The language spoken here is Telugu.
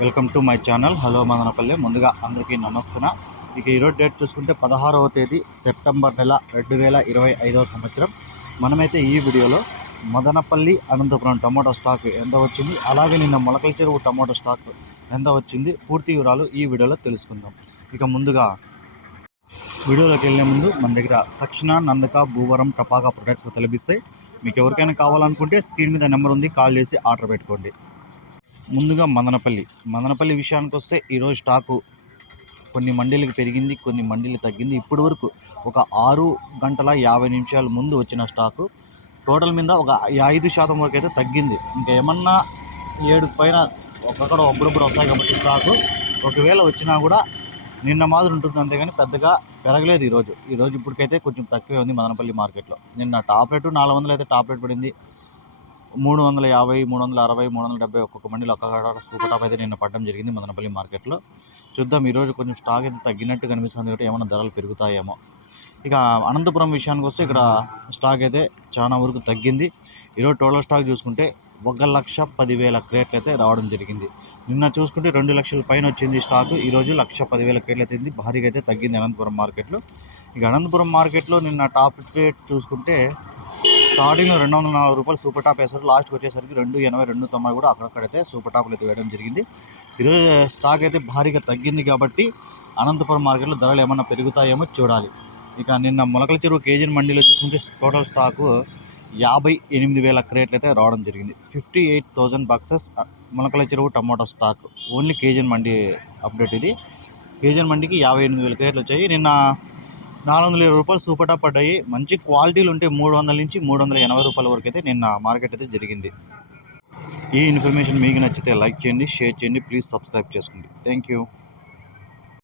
Welcome to my channel. Hello Madanapalle. ముందుగా అందరికీ నమస్తున ఇక ఈరోజు డేట్ చూసుకుంటే పదహారవ తేదీ సెప్టెంబర్ నెల రెండు వేల ఇరవై ఐదవ సంవత్సరం. మనమైతే ఈ వీడియోలో మదనపల్లి అనంతపురం టమాటో స్టాక్ ఎంత వచ్చింది అలాగే నిన్న మొలకల చెరువు టమాటో స్టాక్ ఎంత వచ్చింది పూర్తి వివరాలు ఈ వీడియోలో తెలుసుకుందాం. ఇక ముందుగా వీడియోలోకి వెళ్ళే ముందు మన దగ్గర తక్షణ నందక భూవరం టపాకా ప్రొడక్ట్స్ తెలిపిస్తాయి. మీకు ఎవరికైనా కావాలనుకుంటే స్క్రీన్ మీద నెంబర్ ఉంది కాల్ చేసి ఆర్డర్ పెట్టుకోండి. ముందుగా మదనపల్లి. మదనపల్లి విషయానికి వస్తే ఈరోజు స్టాకు కొన్ని మండీలకు పెరిగింది కొన్ని మండీలు తగ్గింది. ఇప్పటి వరకు ఒక ఆరు గంటల యాభై నిమిషాల ముందు వచ్చిన స్టాకు. టోటల్ మీద ఒక ఐదు శాతం వరకు అయితే తగ్గింది. ఇంకా ఏమన్నా ఏడు పైన ఒక్కొక్కడ అప్పుడప్పుడు వస్తాయి కాబట్టి స్టాకు. ఒకవేళ వచ్చినా కూడా నిన్న మాదిరి ఉంటుంది అంతేగాని పెద్దగా పెరగలేదు ఈరోజు. ఈరోజు ఇప్పటికైతే కొంచెం తక్కువే ఉంది మదనపల్లి మార్కెట్లో. నిన్న టాప్ రేటు నాలుగు వందలు అయితే టాప్ రేట్ పడింది. మూడు వందల యాభై మూడు వందల అరవై మూడు వందల డెబ్బై ఒక్కొక్క మండీలో ఒక్క సూపర్ టాప్ అయితే నిన్న పడడం జరిగింది మదనపల్లి మార్కెట్లో. చూద్దాం ఈరోజు కొంచెం స్టాక్ అయితే తగ్గినట్టు కనిపిస్తుంది కాబట్టి ఏమైనా ధరలు పెరుగుతాయేమో. ఇక అనంతపురం విషయానికి వస్తే ఇక్కడ స్టాక్ అయితే చాలా వరకు తగ్గింది. ఈరోజు టోటల్ స్టాక్ చూసుకుంటే ఒక లక్ష పదివేల క్రేట్లు అయితే రావడం జరిగింది. నిన్న చూసుకుంటే రెండు లక్షల పైన వచ్చింది స్టాక్. ఈరోజు లక్ష పదివేల క్రేట్లు అయితే భారీగా అయితే తగ్గింది అనంతపురం మార్కెట్లో. ఇక అనంతపురం మార్కెట్లో నిన్న టాప్ రేట్ చూసుకుంటే స్టార్టింగ్లో రెండు వందల నలభై రూపాయలు సూపర్ టాప్ వేశారు లాస్ట్కి వచ్చేసరికి రెండు ఎనభై రెండు తొంభై కూడా అక్కడక్కడైతే సూపర్ టాప్లు అయితే వేయడం జరిగింది. ఈరోజు స్టాక్ అయితే భారీగా తగ్గింది కాబట్టి అనంతపురం మార్కెట్లో ధరలు ఏమైనా పెరుగుతాయేమో చూడాలి. ఇక నిన్న మొలకల చెరువు కేజీన్ మండీలో చూసుకుంటే టోటల్ స్టాకు యాభై ఎనిమిది వేల క్రేట్లు అయితే రావడం జరిగింది. Fifty eight thousand boxes Molakalacheruvu tomato stock only KGN mandi update ఇది. కేజీ మండీకి యాభై ఎనిమిది వేల క్రేట్లు వచ్చాయి. నిన్న నాలుగు వందల ఇరవై రూపాయలు సూపర్ టాప్ పడ్డాయి. మంచి క్వాలిటీలు ఉంటే మూడు వందల నుంచి మూడు వందల ఎనభై రూపాయల వరకు అయితే నిన్న మార్కెట్ అయితే జరిగింది. ఈ ఇన్ఫర్మేషన్ మీకు నచ్చితే లైక్ చేయండి షేర్ చేయండి ప్లీజ్ సబ్స్క్రైబ్ చేసుకోండి. Thank you.